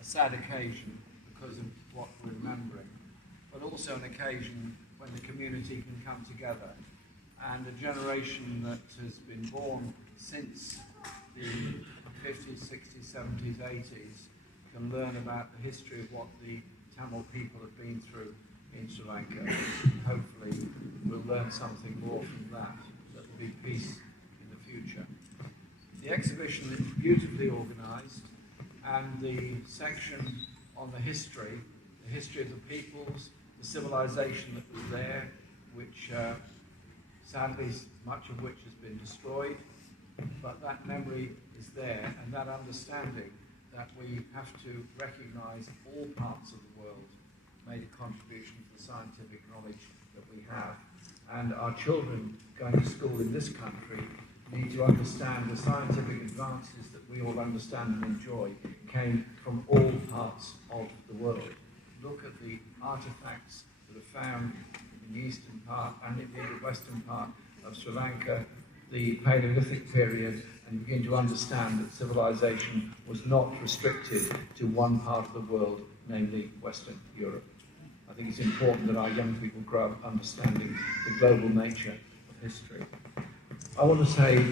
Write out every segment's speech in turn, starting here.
a sad occasion because of what we're remembering, but also an occasion when the community can come together, and a generation that has been born since the 50s, 60s, 70s, 80s can learn about the history of what the Tamil people have been through in Sri Lanka. Hopefully we'll learn something more from that will be peace in the future. The exhibition is beautifully organised, and the section on the history of the peoples, the civilization that was there, which sadly much of which has been destroyed, but that memory is there, and that understanding that we have to recognise all parts of the world made a contribution to the scientific knowledge that we have. And our children going to school in this country need to understand the scientific advances that we all understand and enjoy came from all parts of the world. Look at the artifacts that are found in the eastern part and indeed the western part of Sri Lanka, the Paleolithic period, and begin to understand that civilization was not restricted to one part of the world, namely Western Europe. I think it's important that our young people grow up understanding the global nature of history. I want to say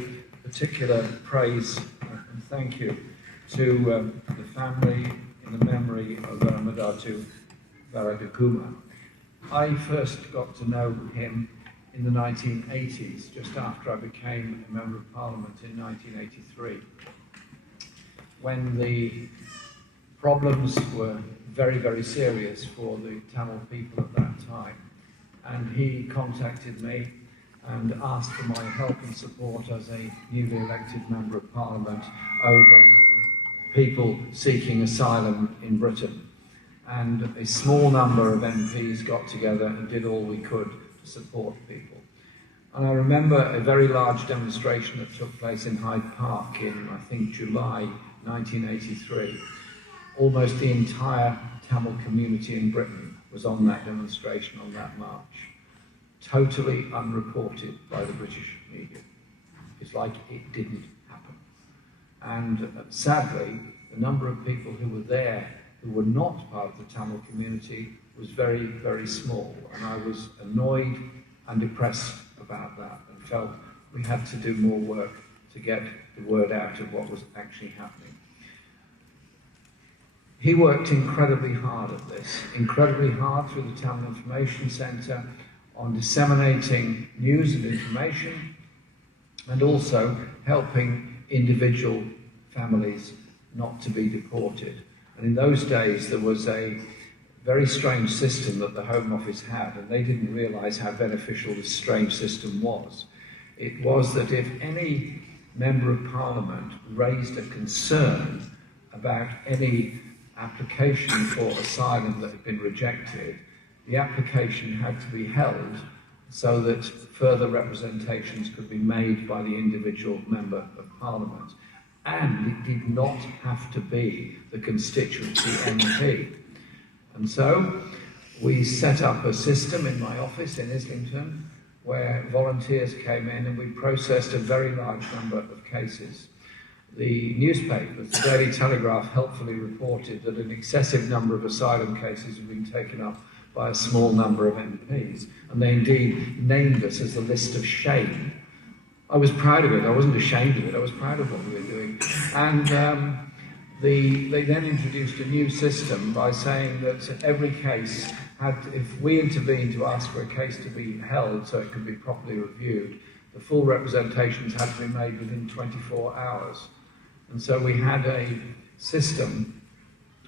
particular praise and thank you to the family in the memory of Ramadatu Varadaguma. I first got to know him in the 1980s, just after I became a Member of Parliament in 1983, when the problems were very, very serious for the Tamil people at that time. And he contacted me and asked for my help and support as a newly elected Member of Parliament over people seeking asylum in Britain. And a small number of MPs got together and did all we could to support people. And I remember a very large demonstration that took place in Hyde Park in, I think, July 1983. Almost the entire Tamil community in Britain was on that demonstration, on that march. Totally unreported by the British media. It's like it didn't happen. And sadly, the number of people who were there who were not part of the Tamil community was very, very small. And I was annoyed and depressed about that and felt we had to do more work to get the word out of what was actually happening. He worked incredibly hard at this, incredibly hard through the Tamil Information Centre on disseminating news and information, and also helping individual families not to be deported. And in those days there was a very strange system that the Home Office had, and they didn't realise how beneficial this strange system was. It was that if any Member of Parliament raised a concern about any application for asylum that had been rejected, the application had to be held so that further representations could be made by the individual Member of Parliament. And it did not have to be the constituency MP. And so we set up a system in my office in Islington where volunteers came in and we processed a very large number of cases. The newspapers, the Daily Telegraph, helpfully reported that an excessive number of asylum cases had been taken up by a small number of MPs, and they indeed named us as the list of shame. I was proud of it. I wasn't ashamed of it. I was proud of what we were doing. And they then introduced a new system by saying that every case had, if we intervened to ask for a case to be held so it could be properly reviewed, the full representations had to be made within 24 hours. And so we had a system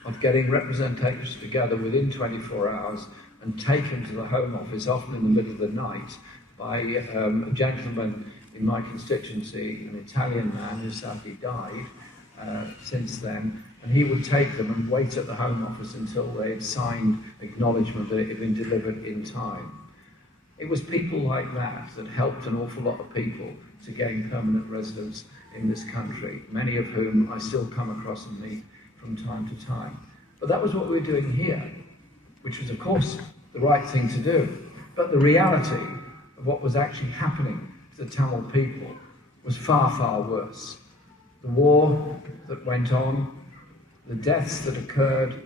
of getting representations together within 24 hours and taken to the Home Office, often in the middle of the night, by a gentleman in my constituency, an Italian man who sadly died since then, and he would take them and wait at the Home Office until they had signed acknowledgement that it had been delivered in time. It was people like that that helped an awful lot of people to gain permanent residence in this country, many of whom I still come across and meet from time to time. But that was what we were doing here, which was, of course, the right thing to do. But the reality of what was actually happening to the Tamil people was far, far worse. The war that went on the deaths that occurred,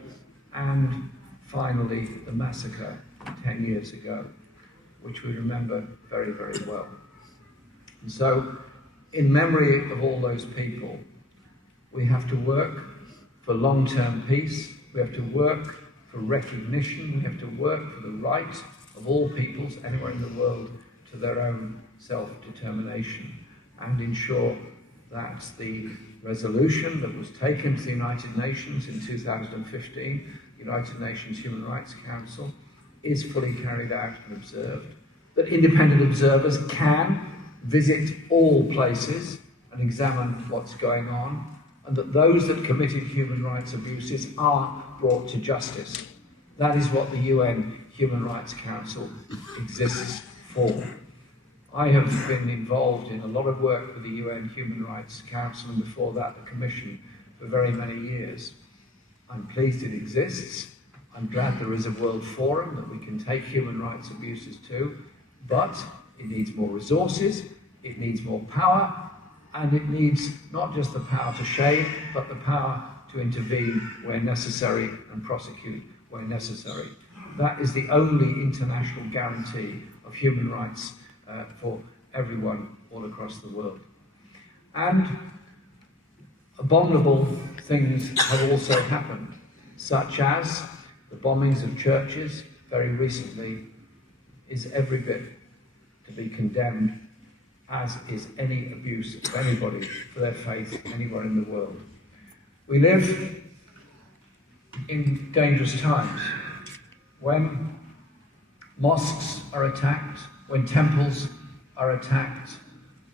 and finally the massacre 10 years ago, which we remember very, very well. And so, in memory of all those people, we have to work for long-term peace, we have to work for recognition, we have to work for the right of all peoples anywhere in the world to their own self-determination, and ensure that the resolution that was taken to the United Nations in 2015, the United Nations Human Rights Council, is fully carried out and observed, that independent observers can visit all places and examine what's going on, and that those that committed human rights abuses are brought to justice. That is what the UN Human Rights Council exists for. I have been involved in a lot of work with the UN Human Rights Council, and before that the Commission, for very many years. I'm pleased it exists. I'm glad there is a world forum that we can take human rights abuses to, but it needs more resources, it needs more power, and it needs not just the power to shame, but the power to intervene where necessary and prosecute where necessary. That is the only international guarantee of human rights for everyone all across the world. And abominable things have also happened, such as the bombings of churches very recently is every bit to be condemned, as is any abuse of anybody for their faith anywhere in the world. We live in dangerous times when mosques are attacked, when temples are attacked,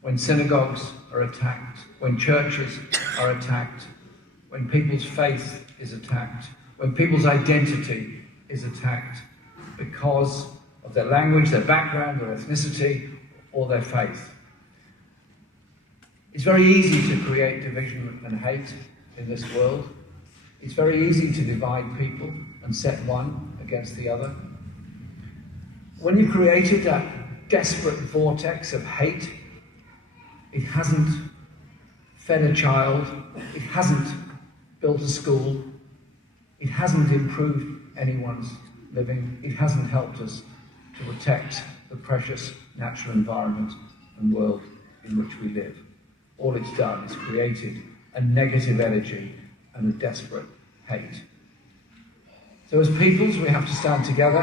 when synagogues are attacked, when churches are attacked, when people's faith is attacked, when people's identity is attacked because of their language, their background, their ethnicity, or their faith. It's very easy to create division and hate in this world. It's very easy to divide people and set one against the other. When you've created that desperate vortex of hate, it hasn't fed a child, it hasn't built a school, it hasn't improved anyone's living, it hasn't helped us to protect the precious natural environment and world in which we live. All it's done is created a negative energy and a desperate hate. So as peoples, we have to stand together,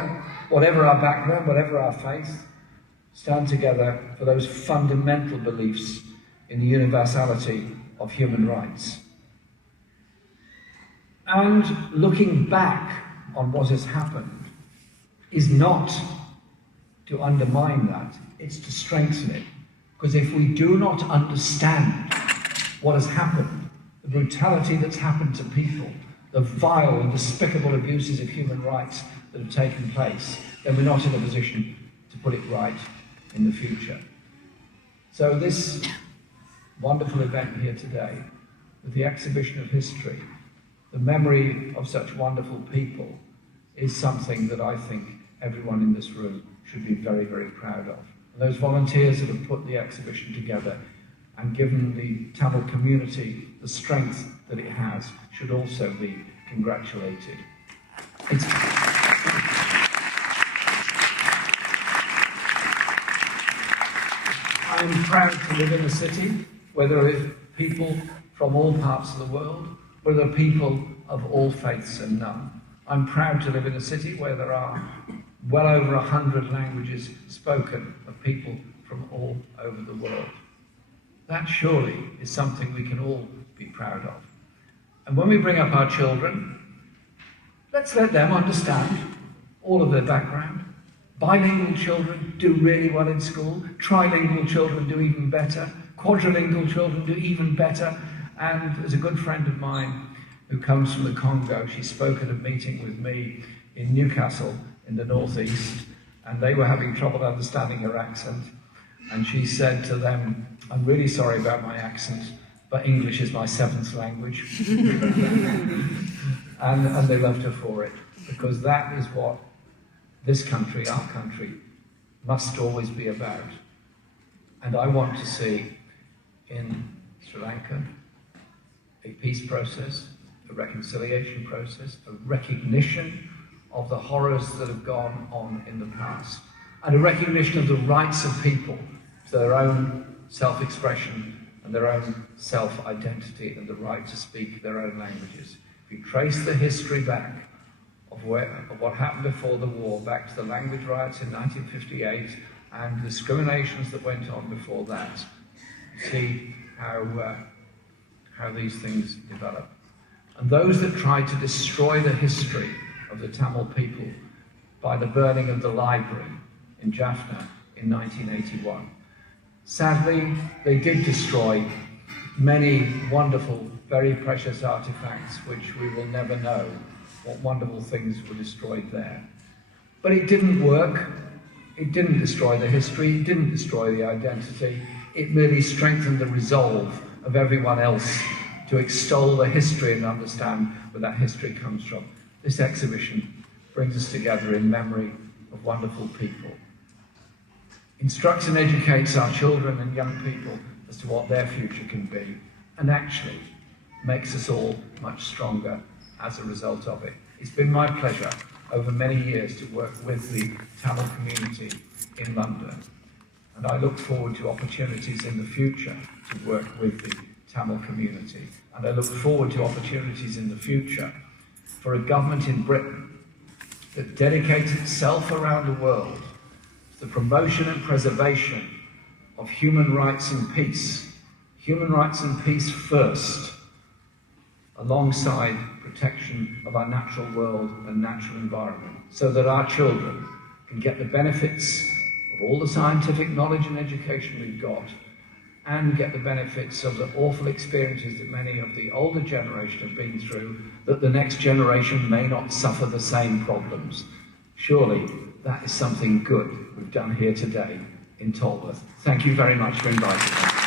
whatever our background, whatever our faith, stand together for those fundamental beliefs in the universality of human rights. And looking back on what has happened is not to undermine that, it's to strengthen it. Because if we do not understand what has happened, the brutality that's happened to people, the vile and despicable abuses of human rights that have taken place, then we're not in a position to put it right in the future. So this wonderful event here today, with the exhibition of history, the memory of such wonderful people, is something that I think everyone in this room should be very, very proud of. And those volunteers that have put the exhibition together and given the Tamil community the strength that it has should also be congratulated. I'm proud to live in a city where there are people from all parts of the world, where there are people of all faiths and none. I'm proud to live in a city where there are well over 100 languages spoken of people from all over the world. That surely is something we can all be proud of. And when we bring up our children, let's let them understand all of their background. Bilingual children do really well in school. Trilingual children do even better. Quadrilingual children do even better. And there's a good friend of mine who comes from the Congo. She spoke at a meeting with me in Newcastle in the northeast, and they were having trouble understanding her accent. And she said to them, "I'm really sorry about my accent, but English is my 7th language." and they loved her for it, because that is what this country, our country, must always be about. And I want to see in Sri Lanka a peace process, a reconciliation process, a recognition of the horrors that have gone on in the past, and a recognition of the rights of people to their own self-expression and their own self-identity and the right to speak their own languages. If you trace the history back of what happened before the war, back to the language riots in 1958 and discriminations that went on before that, you see how these things develop. And those that tried to destroy the history of the Tamil people by the burning of the library in Jaffna in 1981. Sadly, they did destroy many wonderful, very precious artifacts which we will never know what wonderful things were destroyed there. But it didn't work. It didn't destroy the history. It didn't destroy the identity. It merely strengthened the resolve of everyone else to extol the history and understand where that history comes from. This exhibition brings us together in memory of wonderful people. Instructs and educates our children and young people as to what their future can be, and actually makes us all much stronger as a result of it. It's been my pleasure over many years to work with the Tamil community in London, and I look forward to opportunities in the future to work with the Tamil community, and I look forward to opportunities in the future for a government in Britain that dedicates itself around the world to the promotion and preservation of human rights and peace first, alongside protection of our natural world and natural environment, so that our children can get the benefits of all the scientific knowledge and education we've got, and get the benefits of the awful experiences that many of the older generation have been through, that the next generation may not suffer the same problems. Surely that is something good we've done here today in Tolworth. Thank you very much for inviting me.